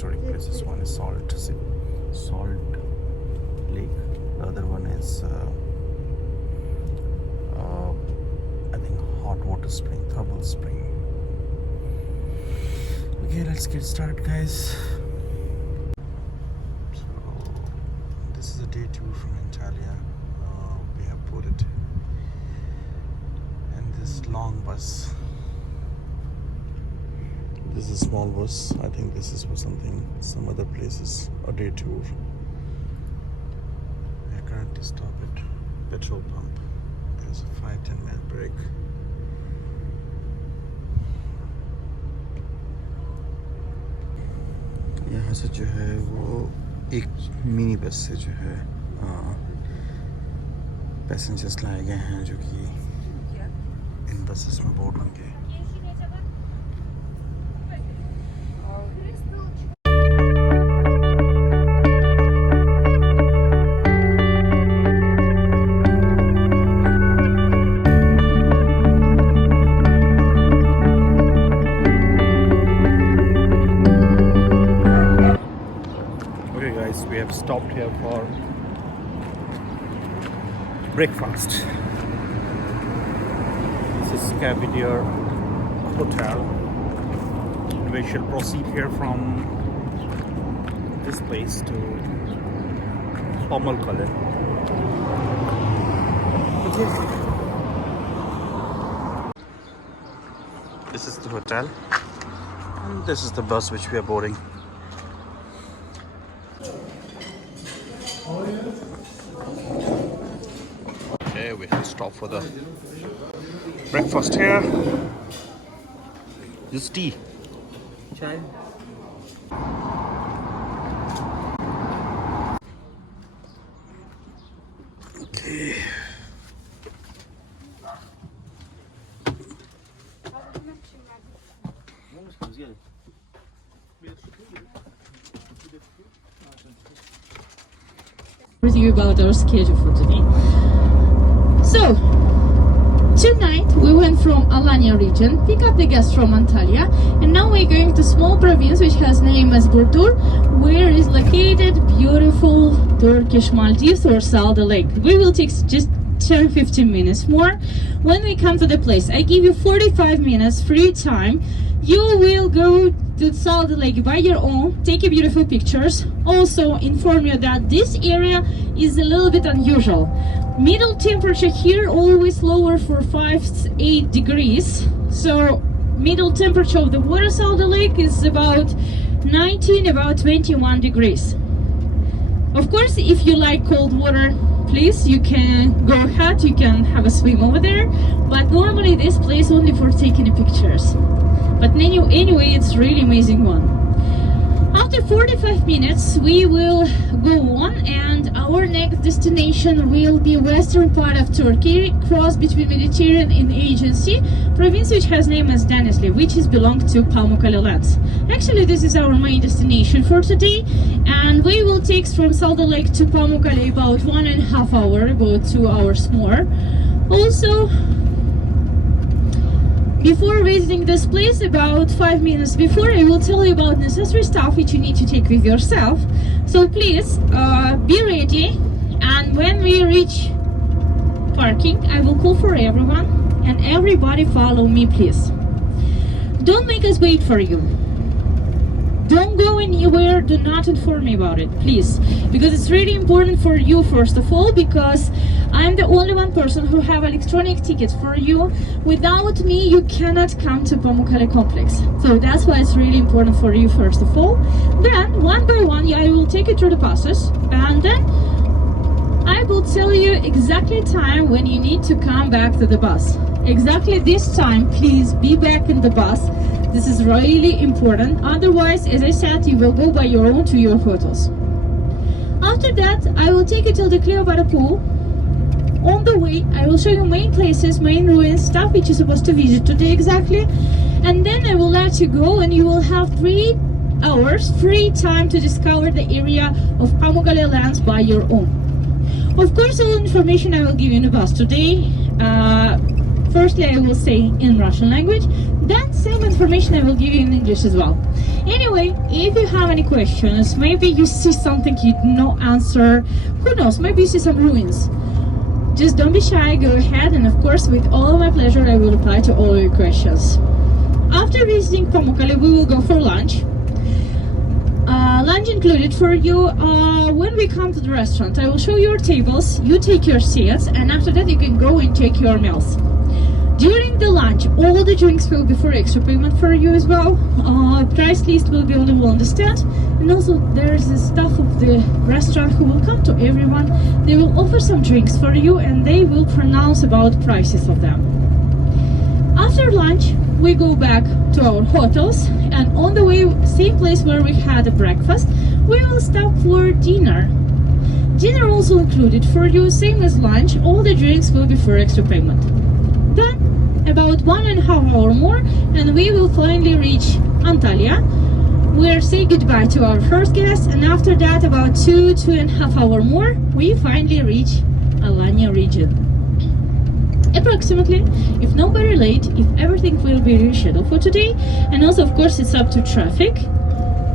historic places. One is Salt Lake. The other one is I think hot water spring, thermal spring. Okay, let's get started, guys. So this is a day tour from Antalya. We have boarded in this long bus. This is a small bus. I think this is for some other places, a day tour. We are currently stopped at petrol pump. There's a 5-10 minute break. यहाँ से जो है वो एक mini bus से जो है passengers लाए गए हैं जो कि इन बसेस में बोर्ड होंगे. We have stopped here for breakfast. This is Cavalier Hotel. We shall proceed here from this place to Pamukkale. Okay. This is the hotel, and this is the bus which we are boarding. Okay, we have stopped for the breakfast here. Just tea. Chai. Okay. With you about our schedule for today. So, tonight we went from Alanya region, pick up the guests from Antalya, and now we're going to small province which has name as Burdur, where is located beautiful Turkish Maldives or Salda Lake. We will take just 10-15 minutes more. When we come to the place, I give you 45 minutes free time. You will go to Salda Lake by your own, take beautiful pictures. Also inform you that this area is a little bit unusual. Middle temperature here always lower for 5-8 degrees. So middle temperature of the water Salda Lake is about 19, about 21 degrees. Of course, if you like cold water, please, you can go ahead, you can have a swim over there. But normally this place only for taking pictures. But anyway, it's really amazing one. After 45 minutes, we will go on, and our next destination will be western part of Turkey, cross between Mediterranean and Aegean Sea, province which has name as Denizli, which is belong to Pamukkale lands. Actually, this is our main destination for today, and we will take from Salda Lake to Pamukkale about 1.5 hours, about 2 hours more. Also, before visiting this place, about 5 minutes before, I will tell you about necessary stuff which you need to take with yourself. So please be ready, and when we reach parking, I will call for everyone, and everybody follow me, please. Don't make us wait for you. Don't go anywhere, do not inform me about it, please. Because it's really important for you, first of all, because I'm the only one person who have electronic tickets for you. Without me, you cannot come to Pamukkale complex. So that's why it's really important for you, first of all. Then, one by one, I will take you through the process, and then I will tell you exactly time when you need to come back to the bus. Exactly this time, please be back in the bus. This is really important. Otherwise, as I said, you will go by your own to your hotels. After that, I will take you till the Clearwater Pool. On the way, I will show you main places, main ruins, stuff which you're supposed to visit today exactly. And then I will let you go, and you will have 3 hours free time to discover the area of Pamukkale lands by your own. Of course, all information I will give you in the bus today. Firstly, I will say in Russian language. Then same information I will give you in English as well. Anyway, if you have any questions, maybe you see something you did not answer, who knows, maybe you see some ruins. Just don't be shy, go ahead, and of course, with all my pleasure, I will reply to all your questions. After visiting Pamukkale, we will go for lunch. Lunch included for you. When we come to the restaurant, I will show you your tables, you take your seats, and after that you can go and take your meals. During the lunch, all the drinks will be for extra payment for you as well. Price list will be on the wall on the stand, and also there is the staff of the restaurant who will come to everyone. They will offer some drinks for you, and they will pronounce about prices of them. After lunch, we go back to our hotels, and on the way, same place where we had a breakfast, we will stop for dinner. Dinner also included for you, same as lunch, all the drinks will be for extra payment. Then, about 1.5 hours more, and we will finally reach Antalya. We'll say goodbye to our first guest, and after that, about 2.5 hours more, we finally reach Alanya region. Approximately, if nobody late, if everything will be rescheduled for today, and also of course it's up to traffic,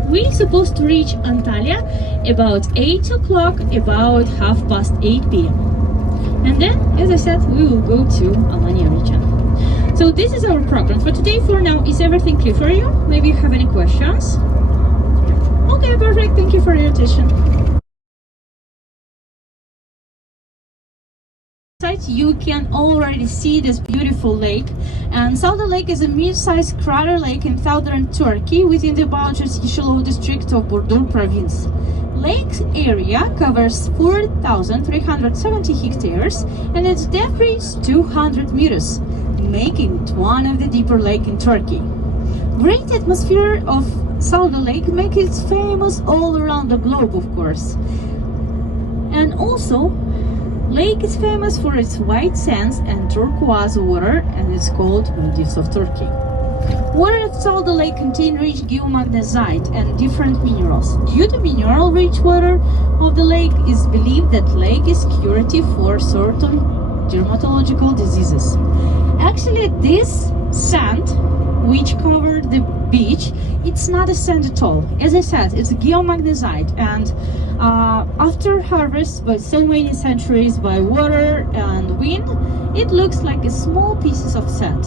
we're supposed to reach Antalya about 8 o'clock, about 8:30 p.m. And then, as I said, we will go to Alanya region. So this is our program for today. For now, is everything clear for you? Maybe you have any questions? Okay, perfect. Thank you for your attention. You can already see this beautiful lake, and Salda Lake is a mid-sized crater lake in southern Turkey within the boundaries district of Burdur province. Lake's area covers 4,370 hectares and its depth is 200 meters, making it one of the deeper lakes in Turkey. Great atmosphere of Salda Lake makes it famous all around the globe, of course. And also, lake is famous for its white sands and turquoise water, and it's called Maldives of Turkey. Water of Salda Lake contains rich geomagnesite and different minerals. Due to mineral-rich water of the lake, it is believed that lake is curative for certain dermatological diseases. Actually, this sand, which covered the beach, it's not a sand at all. As I said, it's geomagnesite, and after harvest by so many centuries by water and wind, it looks like a small pieces of sand.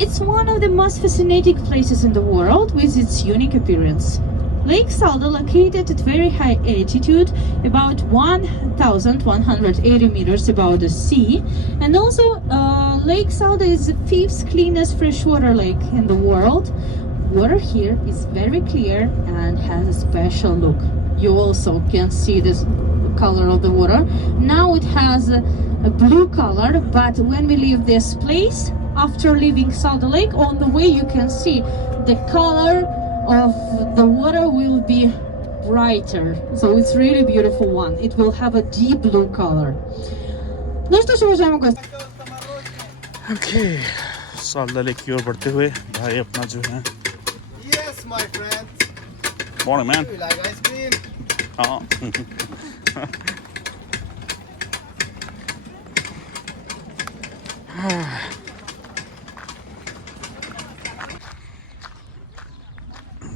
It's one of the most fascinating places in the world with its unique appearance. Lake Salda, located at very high altitude, about 1,180 meters above the sea, and also Lake Salda is the 5th cleanest freshwater lake in the world. Water here is very clear and has a special look. You also can see this color of the water. Now it has a blue color, but when we leave this place, after leaving Salda Lake, on the way you can see the color of the water will be brighter. So it's really beautiful one. It will have a deep blue color. Ну что ж, уважаемые гости. Okay, Salda Lake की ओर बढ़ते हुए भाई अपना जो है Yes, my friend. morning man. Do you like ice cream? हाँ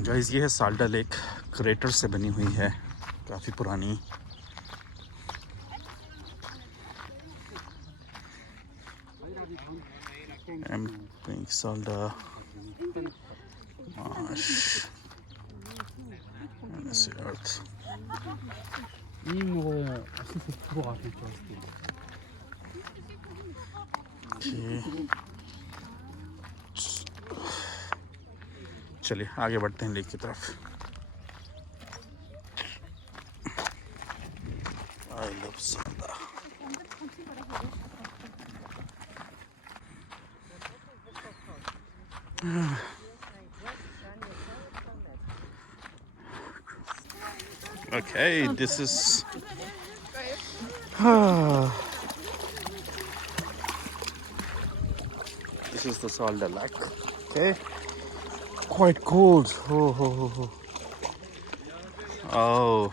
guys, ये है साल्डा लेक, क्रेटर से बनी हुई है, काफ़ी पुरानी. Salda marsh and this earth. Okay. चलिए आगे बढ़ते हैं लेक की तरफ. I love Salda. Okay, this is this is the Salda Lake. Okay, quite cold. Oh,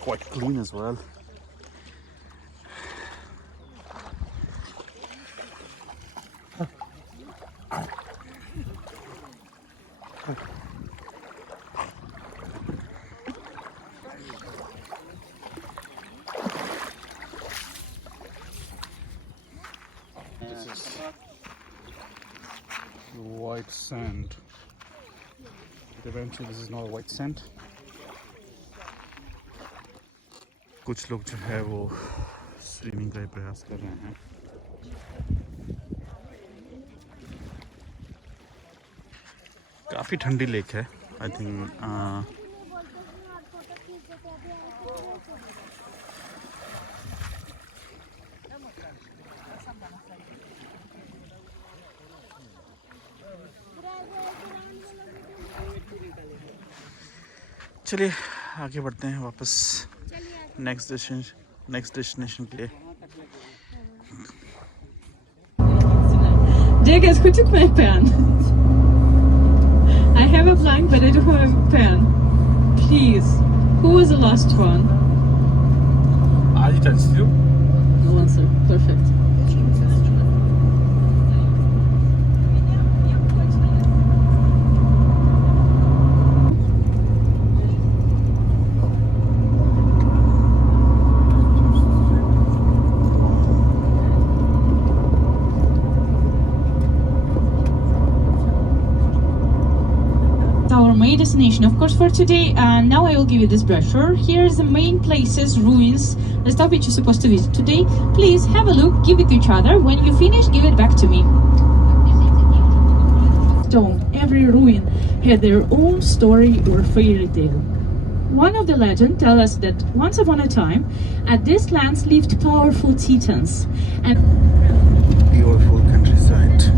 quite clean as well. This is white sand. But eventually this is not a white sand. कुछ लोग जो है वो swimming का प्रयास कर रहे हैं. काफ़ी ठंडी लेक है. आई थिंक चलिए आगे बढ़ते हैं वापस नेक्स्ट डेस्टिनेशन के लिए. Dear guys, who took my pen? I have a blank, but I don't have a pen. Please, who was the last one? आज ही टेंस यू. No answer. Perfect. Our main destination, of course, for today. And now I will give you this brochure. Here's the main places, ruins, the stuff which you're supposed to visit today. Please have a look, give it to each other. When you finish, give it back to me. Stone, every ruin had their own story or fairy tale. One of the legends tells us that once upon a time, at this land lived powerful titans. And Beautiful countryside.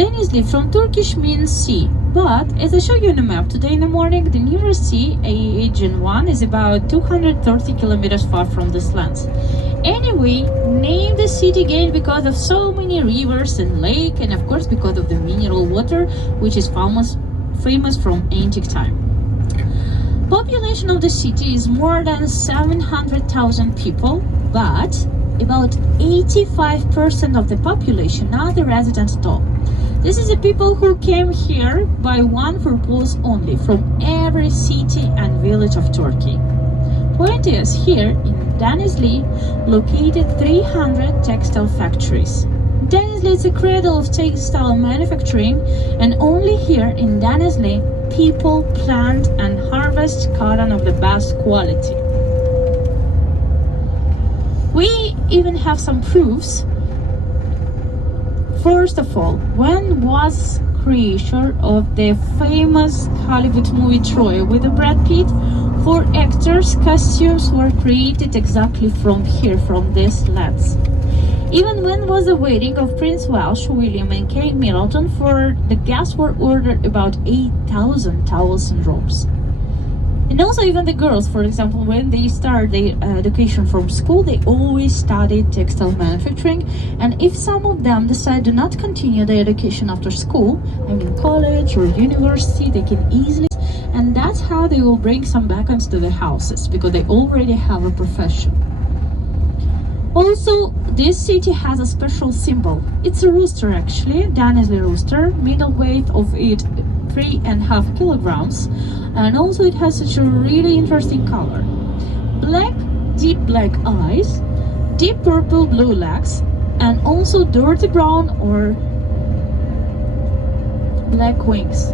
Denizli from Turkish means sea, but as I show you on the map today in the morning, the nearest sea, Aegean one, is about 230 kilometers far from this land. Anyway, named the city again because of so many rivers and lake, and of course because of the mineral water, which is famous from ancient time. Population of the city is more than 700,000 people, but about 85% of the population are the residents at all. This is the people who came here by one purpose only, from every city and village of Turkey. Point is, here in Denizli, located 300 textile factories. Denizli is a cradle of textile manufacturing, and only here in Denizli, people plant and harvest cotton of the best quality. We even have some proofs. First of all, when was creation of the famous Hollywood movie Troy with Brad Pitt? 4 actors' costumes were created exactly from here, from these lands. Even when was the wedding of Prince Welsh, William and Kate Middleton, for the guests were ordered about 8,000 towels and robes. And also even the girls, for example, when they start their education from school, they always studied textile manufacturing. And if some of them decide to not continue their education after school, I mean college or university, they can easily, and that's how they will bring some backgrounds to their houses, because they already have a profession. Also, this city has a special symbol. It's a rooster actually, Denizli rooster, middle weight of it 3.5 kilograms, and also it has such a really interesting color. Deep black eyes, deep purple blue legs, and also dirty brown or black wings.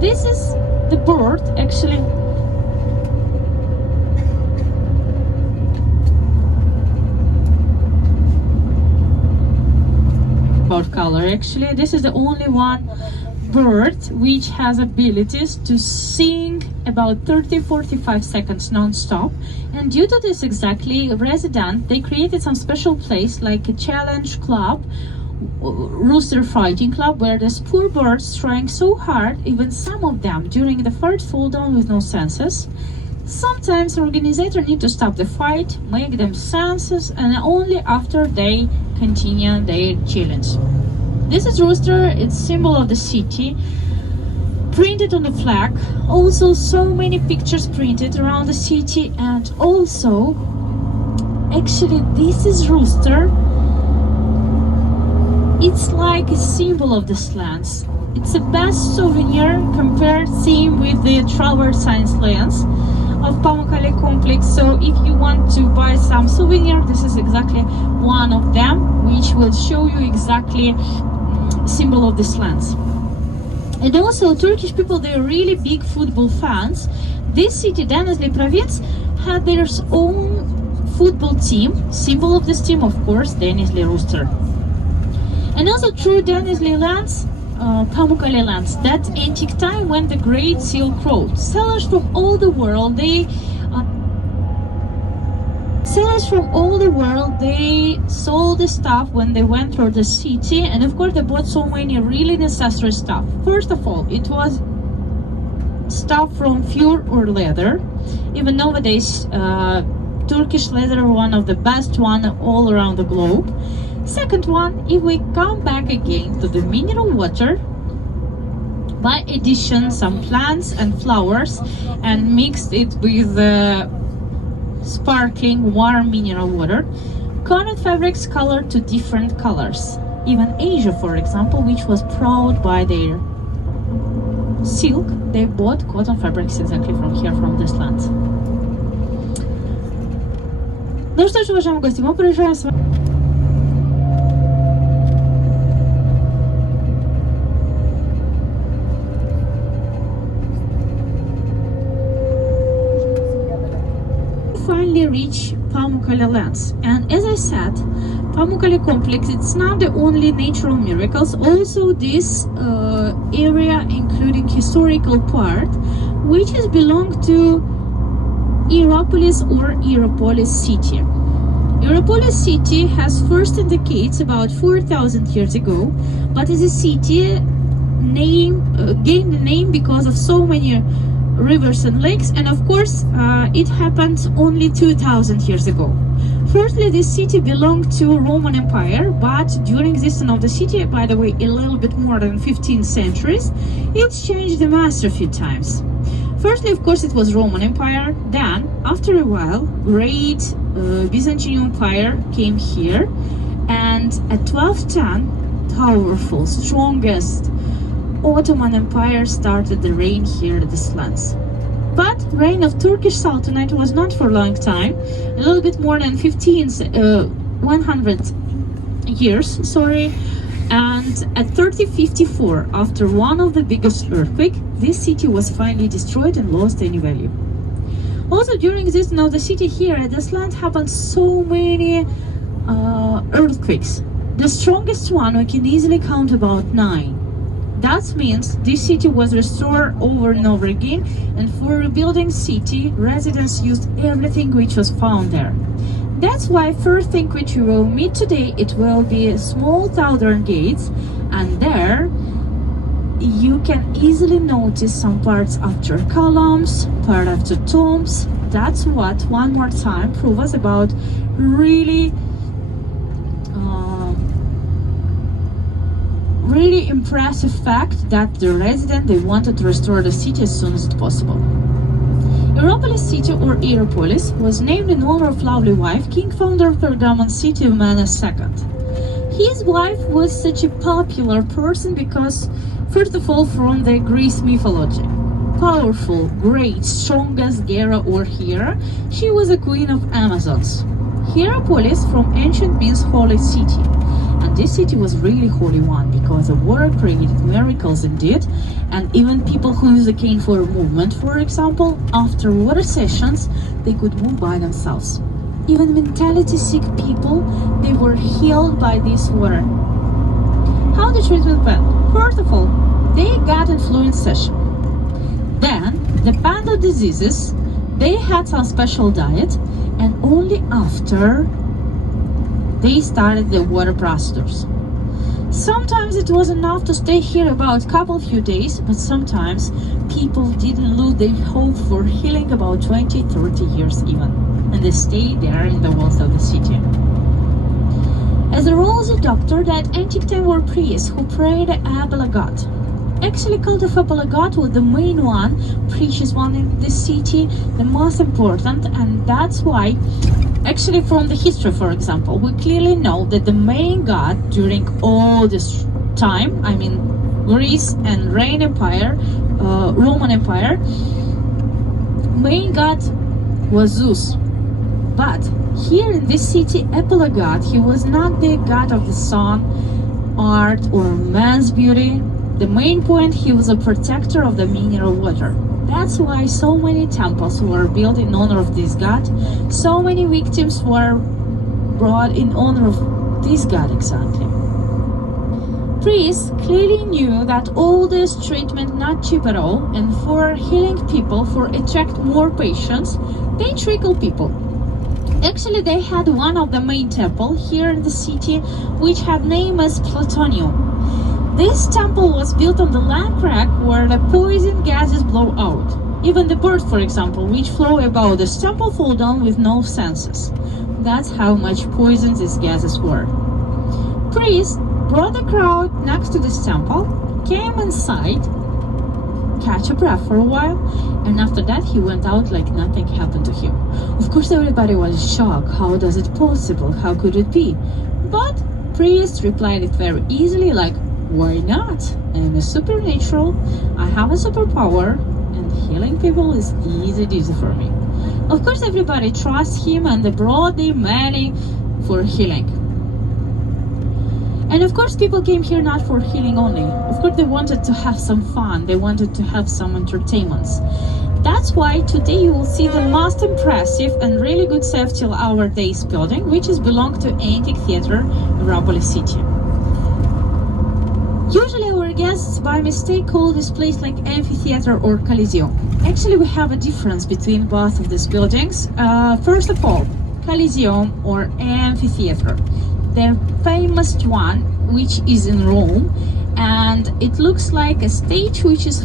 This is the bird actually. About color actually, this is the only one bird which has abilities to sing about 30-45 seconds non-stop, and due to this exactly resident they created some special place like a challenge club, rooster fighting club, where these poor birds trying so hard, even some of them during the fight fall down with no senses. Sometimes the organizer need to stop the fight, make them senses, and only after they continue their challenge. This is rooster, it's symbol of the city, printed on the flag. Also so many pictures printed around the city, and also actually this is rooster. It's like a symbol of this lands. It's the best souvenir compared same with the Traverse Science lands of Pamukkale complex. So if you want to buy some souvenir, this is exactly one of them, which will show you exactly symbol of this lands. And also Turkish people, they're really big football fans. This city, Denizli province, had their own football team. Symbol of this team, of course, Denizli Rooster. And also through Denizli lands, Pamukkale lands, that antique time when the Great Silk Road, sellers from all the world, they sold the stuff when they went through the city, and of course they bought so many really necessary stuff. First of all, it was stuff from fur or leather. Even nowadays, Turkish leather, one of the best one all around the globe. Second one, if we come back again to the mineral water, by addition some plants and flowers and mixed it with sparkling warm mineral water, cotton fabrics colored to different colors. Even Asia, for example, which was proud by their silk, they bought cotton fabrics exactly from here, from this land. Ну что ж, уважаемые гости, мы приезжаем с вами. Finally reach Pamukkale lands, and as I said, Pamukkale complex, it's not the only natural miracles. Also this area including historical part, which is belong to Hierapolis or Hierapolis city. Hierapolis city has first indicates about 4,000 years ago, but as a city name gained the name because of so many rivers and lakes, and of course it happened only 2,000 years ago. Firstly, this city belonged to Roman Empire, but during existence of the city, by the way, a little bit more than 15 centuries, it's changed the master a few times. Firstly, of course, it was Roman Empire. Then, after a while, great Byzantine Empire came here, and at 1210, powerful, strongest Ottoman Empire started the reign here at this lands. But reign of Turkish Sultanate was not for a long time, a little bit more than 100 years, sorry. And at 1354, after one of the biggest earthquake, this city was finally destroyed and lost any value. Also, during this now the city here at this land happened so many earthquakes. The strongest one we can easily count about 9. That means this city was restored over and over again, and for rebuilding city, residents used everything which was found there. That's why first thing which you will meet today, it will be small southern gates, and there you can easily notice some parts after columns, part after tombs. That's what one more time prove us about really really impressive fact that the resident, they wanted to restore the city as soon as possible. Hierapolis city or Hierapolis was named in honor of lovely wife, king founder of Pergamon city of Menes II. His wife was such a popular person because, first of all, from the Greek mythology. Powerful, great, strongest Gera or Hera, she was a queen of Amazons. Hierapolis from ancient means holy city. And this city was really holy one because the water created miracles indeed, and even people who use the cane for a movement, for example, after water sessions, they could move by themselves. Even mentality sick people, they were healed by this water. How the treatment went? First of all, they got influence session. Then, depending on diseases, they had some special diet, and only after they started the water procedures. Sometimes it was enough to stay here about a few days, but sometimes people didn't lose their hope for healing about 20-30 years even, and they stayed there in the walls of the city. As a role as a doctor, that antique time were priests who prayed the Apple god. Actually, cult of Apple god was the main one, precious one in the city, the most important, and that's why Actually, from the history, for example, we clearly know that the main god during all this time, I mean Greece and Roman Empire, main god was Zeus. But here in this city, Apollo god, he was not the god of the sun, art, or man's beauty. The main point, he was a protector of the mineral water. That's why so many temples were built in honor of this god. So many victims were brought in honor of this god exactly. Priests clearly knew that all this treatment not cheap at all, and for healing people, for attract more patients, they trickle people. Actually, they had one of the main temple here in the city, which had name as Plutonium. This temple was built on the land crack where the poison gases blow out. Even the birds, for example, which flow above this temple, fall down with no senses. That's how much poison these gases were. Priests brought the crowd next to this temple, came inside, catch a breath for a while, and after that he went out like nothing happened to him. Of course, everybody was shocked. How does it possible? How could it be? But priests replied it very easily, like, why not? I'm a supernatural, I have a superpower, and healing people is easy for me. Of course, everybody trusts him, and they brought their money for healing. And of course, people came here not for healing only. Of course, they wanted to have some fun. They wanted to have some entertainments. That's why today you will see the most impressive and really good save till our days building, which is belong to Antique Theater, Rapoli City. Usually our guests by mistake call this place like amphitheater or Coliseum. Actually, we have a difference between both of these buildings. First of all, Coliseum or amphitheater. The famous one, which is in Rome, and it looks like a stage which is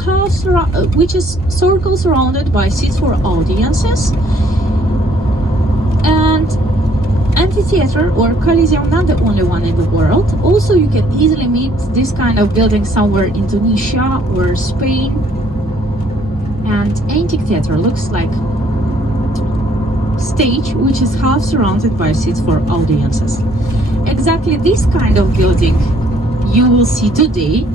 circle surrounded by seats for audiences. And amphitheater or Coliseum, not the only one in the world. Also, you can easily meet this kind of building somewhere in Tunisia or Spain. And Antique Theater looks like stage which is half surrounded by seats for audiences. Exactly this kind of building you will see today,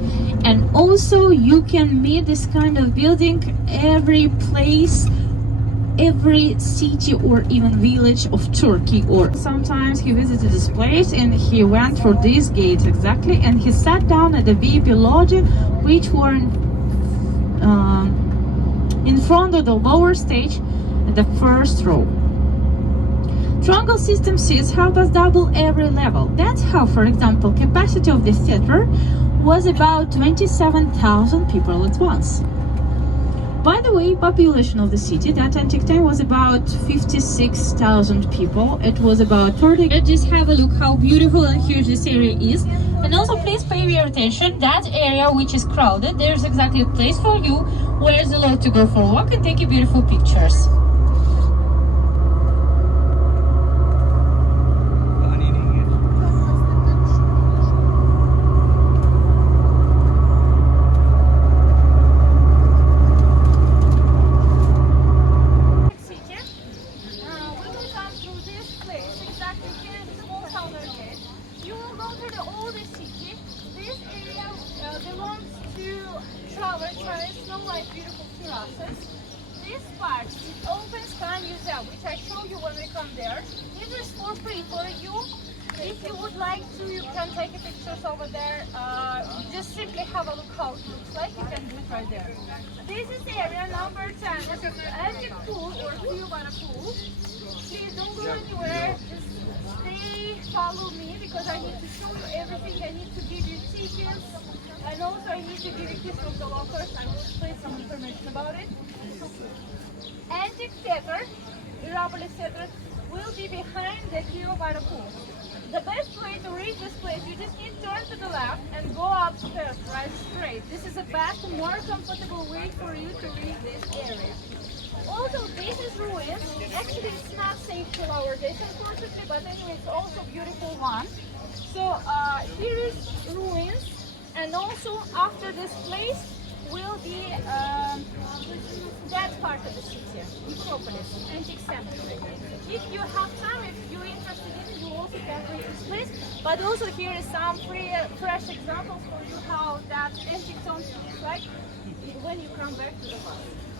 and also you can meet this kind of building every place, every city or even village of Turkey. Or sometimes he visited this place and he went through these gates exactly, and he sat down at the VIP lodge, which were in front of the lower stage at the first row. Triangle system seats help us double every level. That's how, for example, capacity of the theater was about 27,000 people at once. By the way, population of the city that antique time was about 56,000 people. It was about 30. Just have a look how beautiful and huge this area is. And also please pay your attention, that area which is crowded, there's exactly a place for you where it's allowed to go for a walk and take your beautiful pictures. This part is open sky museum, which I show you when we come there. This is for free for you. If you would like to, you can take pictures over there. Just simply have a look how it looks like. You can do it right there. This is area number 10. This is Antalya pool or view by the pool. Please don't go anywhere. Just stay, follow me because I need to show you everything. I need to give you tickets. And also I need to give you tips from the lockers. I will explain some information about it. Antique Theater, Rapoli Theater, will be behind the view by the pool. The best way to reach this place, you just need to turn to the left and go upstairs, right straight. This is the best, more comfortable way for you to reach this area. Also, this is ruins. Actually, it's not safe to our days, unfortunately, but anyway, it's also a beautiful one. So here is ruins, and also after this place, will be that part of the city, Necropolis, Antique Cemetery. If you have time, if you're interested in it, you also can read this place. But also here is some fresh examples for you how that antique town looks like when you come back to the bus.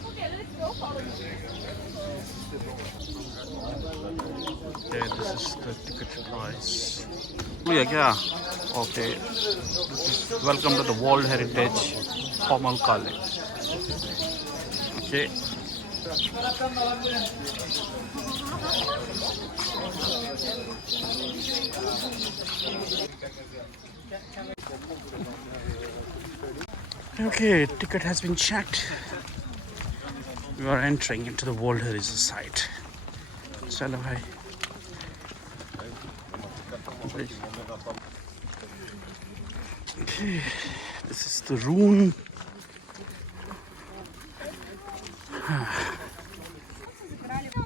Okay, let's go. Follow me. Okay, this is the ticket price. Oh yeah, yeah. Okay. Welcome to the World Heritage Pamukkale. Okay. Okay, ticket has been checked. We are entering into the World Heritage Site. Chalo bhai. Okay, this is the ruin.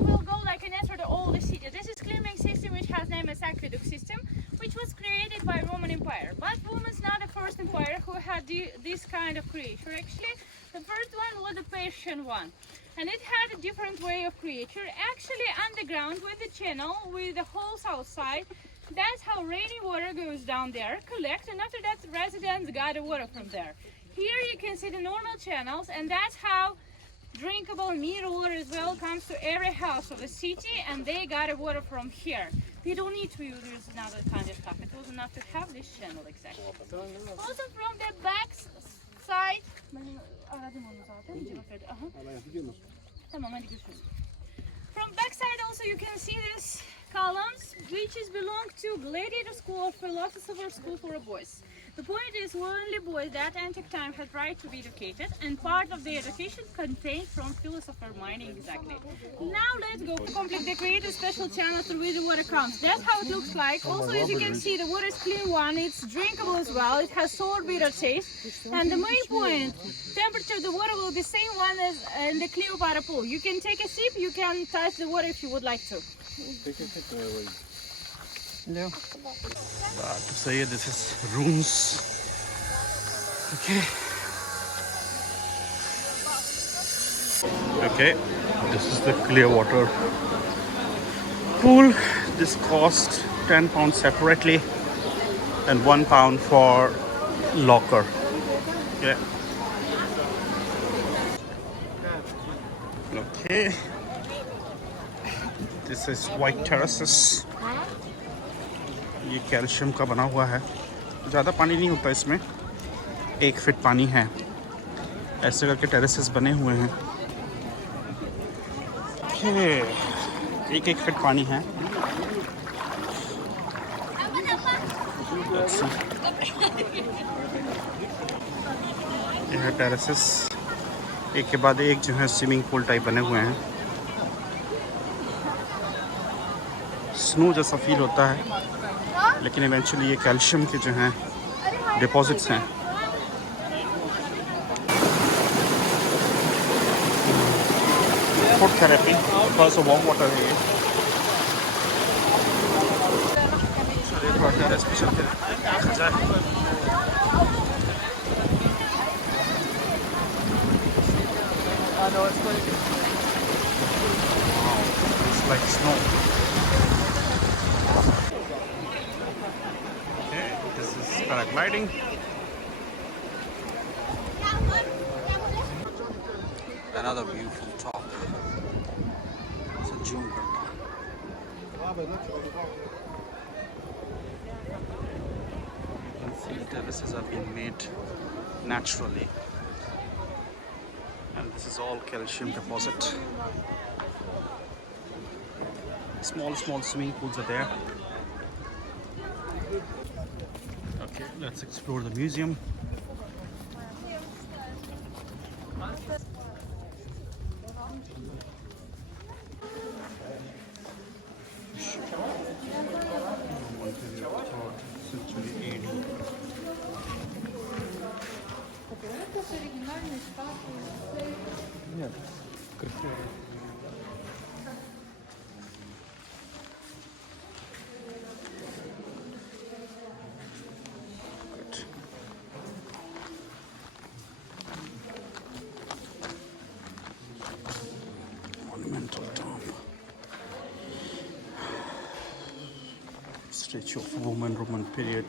We'll go like and enter the old city. This is cleaning system which has name as aqueduct system, which was created by Roman Empire. But Roman's not the first empire who had this kind of creation. Actually, the first one was the Persian one. And it had a different way of creation. Actually, underground with the channel, with the holes outside, that's how rainy water goes down there, collect, and after that, the residents got the water from there. Here you can see the normal channels, and that's how drinkable mineral water as well comes to every house of the city, and they got the water from here. They don't need to use another kind of stuff. It was enough to have this channel exactly. Also from the back side. From backside also you can see this columns, which is belong to Gladiator School or Philosopher School for boys. The point is only boys that antique time had right to be educated, and part of the education contained from philosopher mining exactly. Now let's go complete the created special channel through which the water comes. That's how it looks like. Also, as you can see, the water is clean one, it's drinkable as well, it has sour bitter taste, and the main point, temperature of the water will be same one as in the Cleopatra pool. You can take a sip, you can touch the water if you would like to. No. To say this is rooms. Okay. Okay. This is the clear water pool. This cost £10 separately and £1 for locker. Yeah. Okay. This is white terraces. ये calcium का बना हुआ है, ज़्यादा पानी नहीं होता इसमें, 1 फीट पानी है, ऐसे करके टेरेसेस बने हुए हैं। एक फीट पानी है। ये है टेरेसेस, एक के बाद एक जो है स्विमिंग पूल टाइप बने हुए हैं। स्नो जैसा फील होता है, लेकिन इवेंचुअली ये कैल्शियम के जो हैं डिपॉजिट्स हैं। फूड थेरेपी थोड़ा सा वार्म वाटर है ये। चलिए थोड़ा टेरेस पे चलते हैं, देखा जाए। It's like snow. This is paragliding. Another view from top. It's a jungle. You can see terraces have been made naturally, and this is all calcium deposit. Small swimming pools are there. Okay, let's explore the museum. Century AD. Yeah, Statue of woman, Roman period,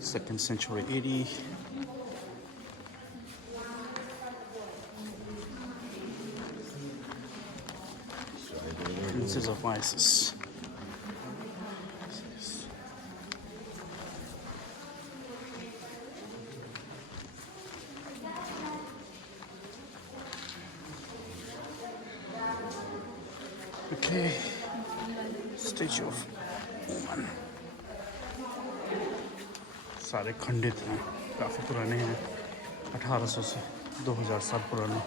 2nd century AD. Princess of Isis. Okay, Statue of Woman. सारे खंडित हैं, काफ़ी पुराने हैं, 1800 से 2000 साल पुराने.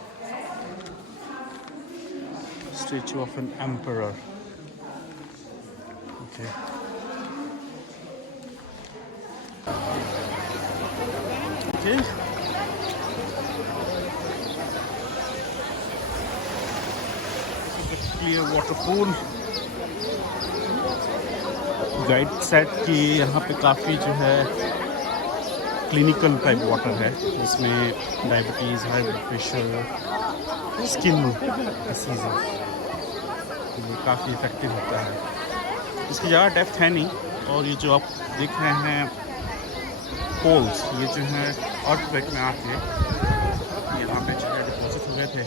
Statue of an emperor. Okay. Okay. Clear water pool. Guide set कि यहाँ पे काफ़ी जो है क्लिनिकल टाइप वाटर है, जिसमें diabetes, high blood pressure, skin disease, ये काफ़ी इफ़ेक्टिव होता है. इसकी ज़्यादा डेप्थ है नहीं. और ये जो आप देख रहे हैं पोल्स, ये जो है अर्थक्वेक में आके यहाँ पे जो है डिपॉजिट हो गए थे,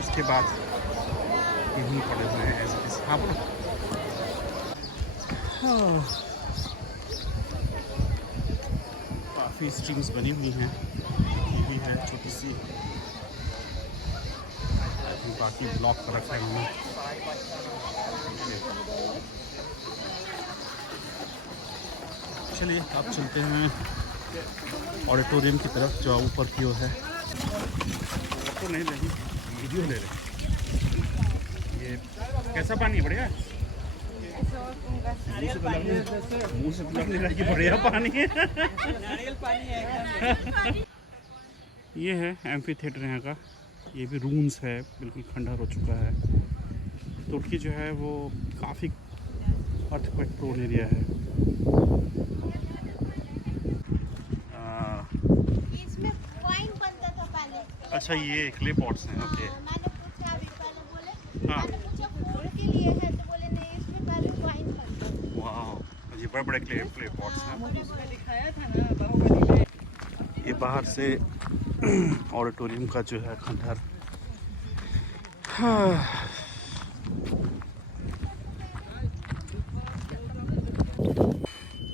उसके बाद यहीं पड़े हुए हैं एज इट इज. काफ़ी स्ट्रीम्स बनी हुई हैं, ये भी है छोटी सी. बाकी ब्लॉक पर रखा है उन्होंने. चलिए अब चलते हैं ऑडिटोरियम की तरफ, जो ऊपर की ओर है. फोटो नहीं लेंगे, वीडियो ले रहे. ये कैसा पानी है? बढ़िया. मुँह से तो लग नहीं रहा कि बढ़िया पानी है. ये है एम्फी थिएटर यहाँ का. ये भी रूम्स है, बिल्कुल खंडहर हो चुका है. तुर्की जो है वो काफ़ी अर्थक्वेक प्रोन एरिया है. इसमें वाइन बनता था पहले. अच्छा, ये क्ले पॉट्स हैं. ओके. मैंने पूछा अभी पहले बोले, हाँ. मैंने पूछा फूड के लिए है तो बोले नहीं, इसमें पहले वाइन बनता था. वाह, ये बड़े बड़े क्ले पॉट्स हैं. ये बाहर से ऑडिटोरियम का जो है खंडहर.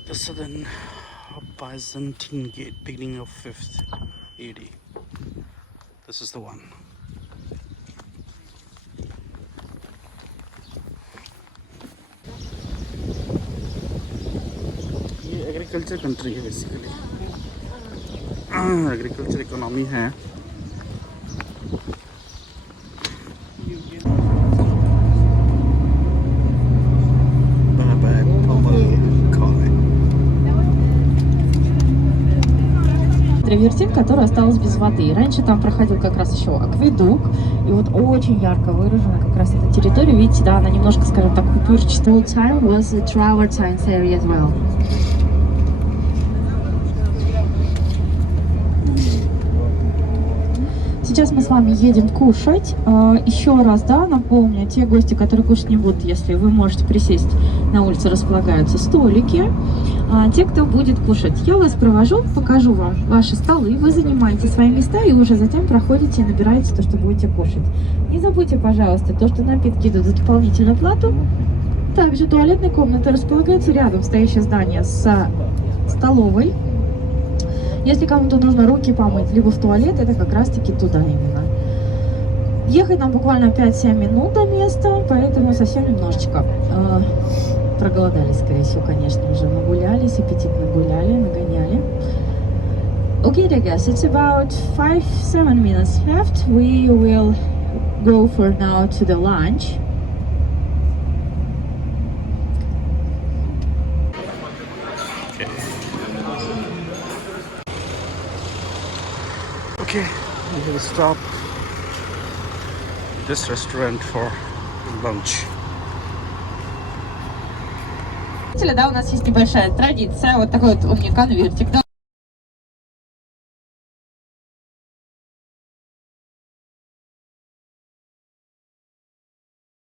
The southern Byzantine gate, beginning of 5th AD. This is the one. ये एग्रीकल्चर कंट्री है बेसिकली. एग्रीकल्चर इकोनॉमी है. Травертин, которая осталась без воды. Раньше там проходил как раз еще акведук, и вот очень ярко выражена как раз эта территория. Видите, да, она немножко, скажем так, купюрчатая. Old time was a travertine area as well. Сейчас мы с вами едем кушать. Еще раз, да, напомню, те гости, которые кушать не будут, если вы можете присесть на улице, располагаются столики. Те, кто будет кушать, я вас провожу, покажу вам ваши столы, вы занимаете свои места и уже затем проходите и набираете то, что будете кушать. Не забудьте, пожалуйста, то, что напитки идут за дополнительную плату. Также туалетные комнаты располагаются рядом, стоящее здание с столовой. Если кому-то нужно руки помыть, либо в туалет, это как раз-таки туда именно. Ехать нам буквально 5-7 минут до места, поэтому совсем немножечко проголодались, скорее всего, конечно, уже нагулялись, аппетитно гуляли, нагоняли. Okay, dear guys, it's about 5-7 minutes left. We will go for now to the lunch. Okay, we will stop this restaurant for lunch. Да, у нас есть небольшая традиция, вот такой вот у меня конвертик.